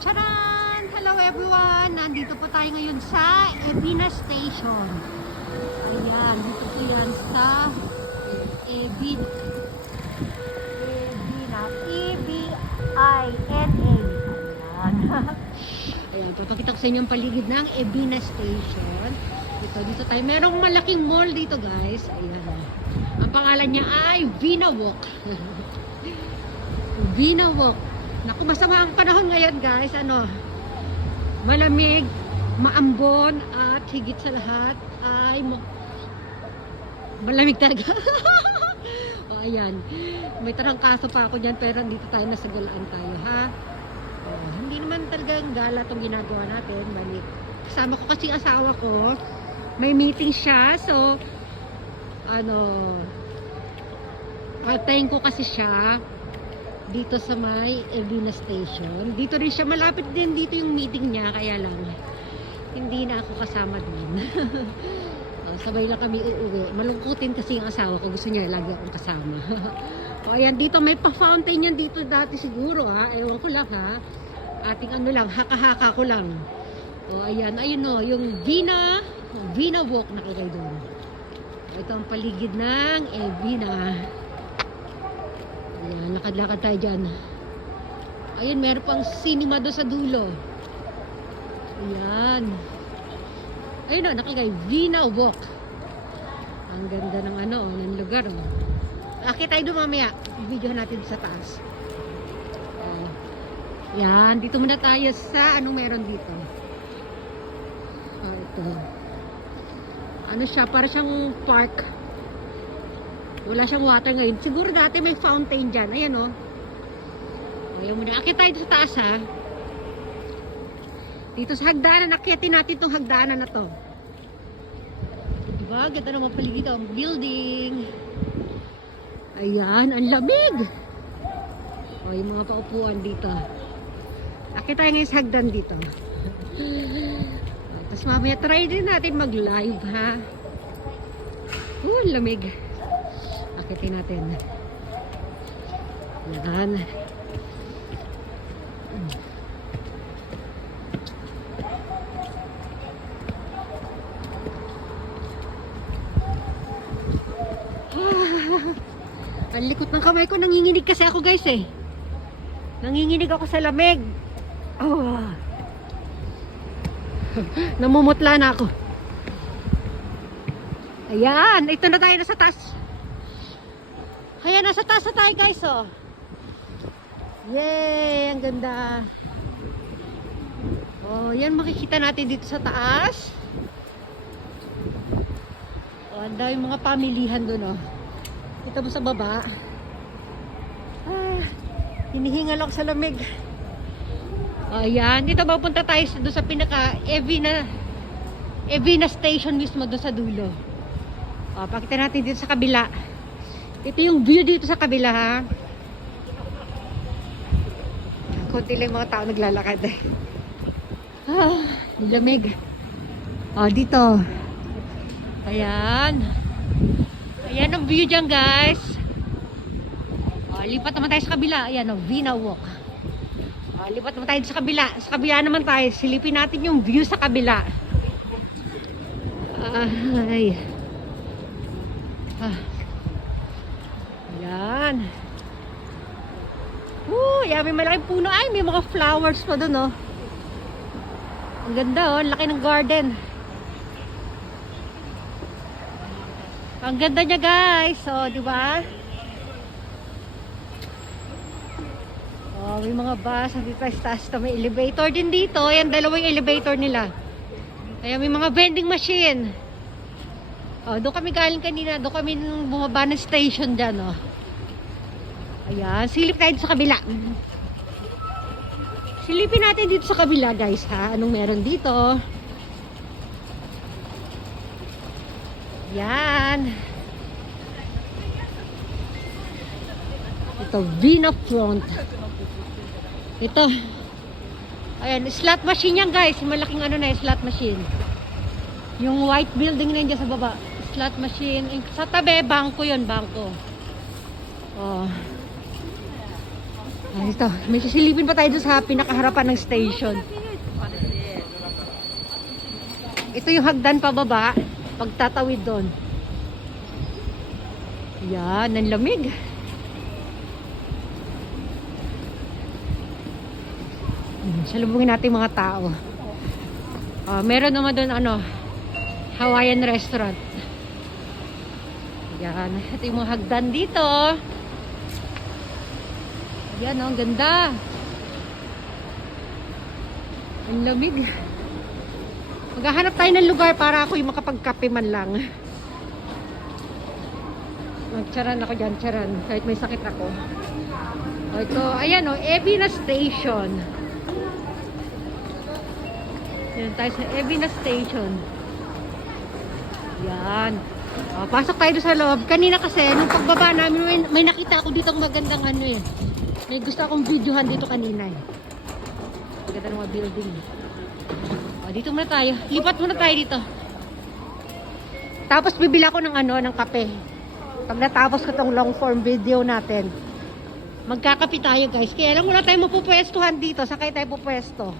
Charan! Hello everyone! Nandito po tayo ngayon sa Ebina Station. Ayan, dito po yan sa Ebina. Ebina. E-B-I-N-A. Ayan. Ayan, papakita ko sa inyo ang paligid ng Ebina Station. Dito tayo. Merong malaking mall dito guys. Ayan. Ang pangalan niya ay Vina Walk. Vina Walk. Naku, masama ang panahon ngayon guys, malamig, maambon, at higit sa lahat ay malamig talaga. O, ayan, may tarangkaso pa ako dyan, pero dito tayo, nasa galaan tayo, ha? O, hindi naman talaga ang gala itong ginagawa natin, balik. Kasama ko kasi asawa ko, may meeting siya, so, patayin ko kasi siya, dito sa may Ebina Station. Dito rin siya, malapit din dito yung meeting niya, kaya lang hindi na ako kasama din. Sabay lang kami uuwi. Malungkutin kasi yung asawa ko, gusto niya lagi akong kasama. O ayan, dito may pa-fountain yan dito dati siguro, ha, ewan ko lang, ha, ating lang, haka-haka ko lang. O ayan, ayun o, yung Vina Walk nakikay doon. Ito ang paligid ng Ebina. Ayan, lakad-lakad tayo dyan. Ayun, meron pang cinema doon sa dulo. Ayan. Ayun o, nakikay, Vina Walk. Ang ganda ng ng lugar o. Akit tayo doon mamaya. Video natin sa taas. Ayan, dito muna tayo sa anong meron dito. Ito. Ano siya, para siyang park. Wala siyang water ngayon. Siguro dati may fountain dyan. Ayan o. Ayaw mo na. Akit tayo sa taas ha. Dito sa hagdanan. Akitin natin itong hagdanan na to. Diba? Ganda naman paligid ang building. Ayan. Ang lamig. O, yung mga paupuan dito. Akit tayo ngayon sa hagdan dito. Tapos mamaya try din natin mag-live ha. Lamig. Akitin natin. Yan. Ang likot ng kamay ko. Nanginginig kasi ako guys eh. Nanginginig ako sa lamig. Oh. Namumutla na ako. Ayan. Ito na tayo nasa taas. Kaya nasa taas na tayo guys oh. Yay! Ang ganda. Oh, yan makikita natin dito sa taas. Oh, ang dami mga pamilihan doon oh. Ito mo sa baba. Hinihingal ako sa lamig. Oh, yan. Dito mapunta tayo doon sa pinaka Ebina Station mismo doon sa dulo. Oh, pakita natin dito sa kabila. Ito yung view dito sa kabila ha. Kunti lang mga tao naglalakad eh. Lamig. Dito. Ayan. Ayan ang view dyan guys. Lipat naman tayo sa kabila. Ayan o, Vina Walk. Lipat naman tayo sa kabila. Sa kabila naman tayo. Silipin natin yung view sa kabila. Ay. Ayan. Yan, may malaking puno. Ay, may mga flowers pa doon, oh. Ang ganda, oh. Laki ng garden. Ang ganda niya, guys. Oh, di ba? Oh, may mga bus. Dito sa taas. May elevator din dito. Ayan, dalawang elevator nila. Ayan, may mga vending machine. Oh, doon kami galing kanina. Doon kami bumaba ng station dyan, oh. Ayan, silip tayo sa kabila. Silipin natin dito sa kabila, guys, ha? Anong meron dito? Yan. Ito, Vina Front. Ito. Ayan, slot machine yan, guys. Malaking slot machine. Yung white building na yun dyan sa baba. Slot machine. Sa tabi, bangko yun, bangko. Oh. Ito, may sisilipin pa tayo doon sa pinakaharapan ng station. Ito yung hagdan pababa, pagtatawid doon. Yan, ang lamig. Salubungin natin mga tao. Meron naman doon Hawaiian restaurant. Yan, ito yung mga hagdan dito. Yan, ang ganda. Ang lamig. Maghahanap tayo ng lugar para ako yung makapagkape man lang. Magcharan ako dyan, charan. Kahit may sakit ako. Ito, ayan Ebina Station. Yan tayo sa Ebina Station. Yan. Pasok tayo doon sa loob. Kanina kasi, nung pagbaba namin, may nakita ako dito magandang may gusto akong videohan dito kanina Maganda ng mga building. Dito muna tayo. Lipat muna tayo dito. Tapos bibili ako ng kape. Pag natapos ko tong long form video natin, magkakape tayo guys. Kaya lang wala tayong mapupwestuhan dito. Sakay tayo pupwesto.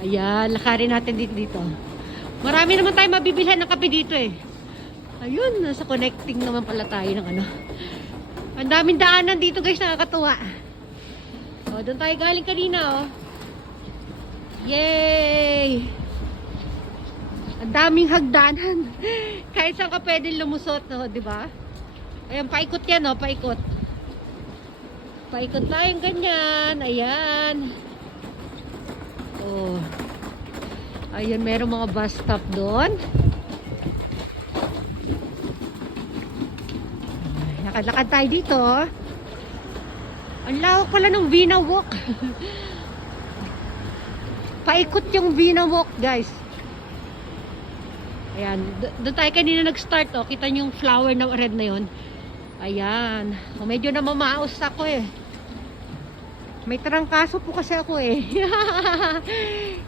Ayan, lakarin natin dito. Marami naman tayo mabibilhan ng kape dito Ayun, nasa connecting naman pala tayo ng Ang daming daanan dito guys, nakakatuwa. Doon tayo galing kanina Yay! Ang daming hagdanan. Kahit saan ka pwedeng lumusot, di ba? Ayan, paikot yan, paikot. Paikot tayong ganyan. Ayan. Ayan, merong mga bus stop doon. Lakad-lakad tayo dito. Ang lawak pala ng Vina Walk. Paikot yung Vina Walk, guys. Ayan, doon tayo kanina nag-start, kita niyo yung flower na red na yon. Ayan, medyo namamaos ako May tarangkaso po kasi ako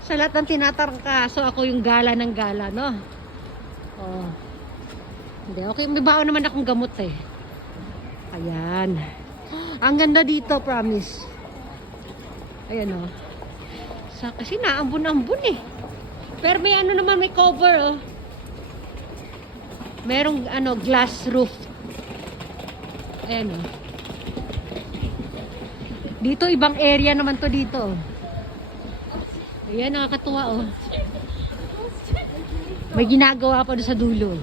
Sa lahat ng tinatarangkaso, ako yung gala ng gala, no? Hindi, okay, may baon naman akong gamot Ayan. Ang ganda dito, promise. Ayan kasi naambun-ambun Pero may naman, may cover Merong glass roof. Ayan Dito ibang area naman to dito. Ayan, nakakatuwa May ginagawa pa doon sa dulo.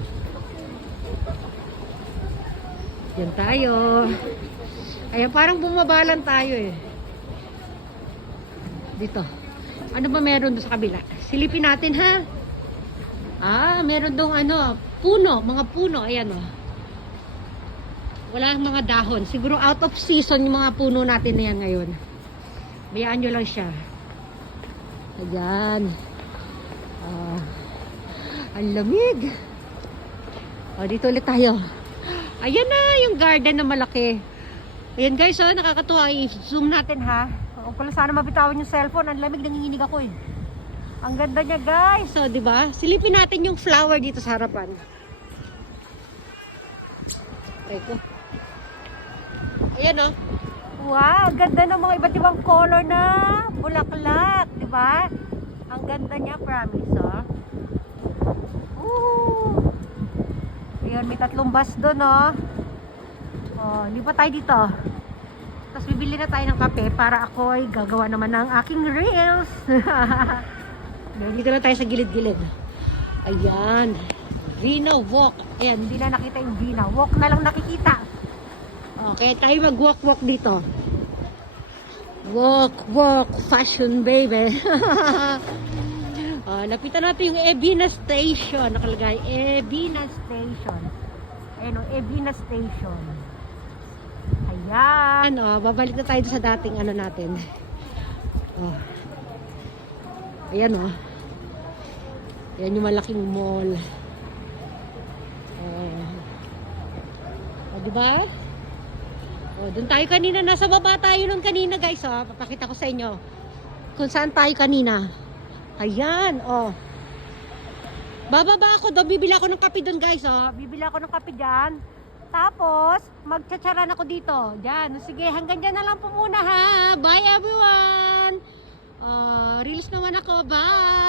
Yan tayo. Ayan, parang bumabalan tayo Dito. Ano ba meron doon sa kabila? Silipin natin ha. Meron doon puno, mga puno. Ayan Wala mga dahon. Siguro out of season yung mga puno natin na yan ngayon. Bayaan nyo lang siya. Ayan. Ang lamig. Dito ulit tayo. Ayan na yung garden na malaki. Ayan guys, nakakatuwa. I-zoom natin ha. Kung sana mabitawan yung cellphone, ang lamig, nanginginig ako Ang ganda niya guys. Di ba? Silipin natin yung flower dito sa harapan. Eko. Ayan Wow, ganda ng mga iba't ibang color na bulaklak, di ba? Ang ganda niya, promise Ayan, may 3 bus doon lipat tayo dito. Tapos bibili na tayo ng kape para ako ay gagawa naman ng aking reels. Dito na tayo sa gilid-gilid. Ayan. Vina Walk. Ayan, hindi na nakita yung Vina. Walk na lang nakikita. Okay, tayo mag-walk-walk dito. Walk, fashion baby. Lapitan natin yung Ebina Station. Nakalagay, Ebina Station. Ayan Ebina Station. Ayan, babalik na tayo sa dating natin. Ayan Ayan yung malaking mall. Diba? Doon tayo kanina, nasa baba tayo nun kanina guys. Papakita ko sa inyo kung saan tayo kanina. Ayan, bababa ako doon, bibili ako ng kape doon guys. Bibili ako ng kape dyan. Tapos, magtsatsaran ako dito. Diyan. Sige, hanggang dyan na lang po muna ha. Bye everyone! Reels naman ako. Bye!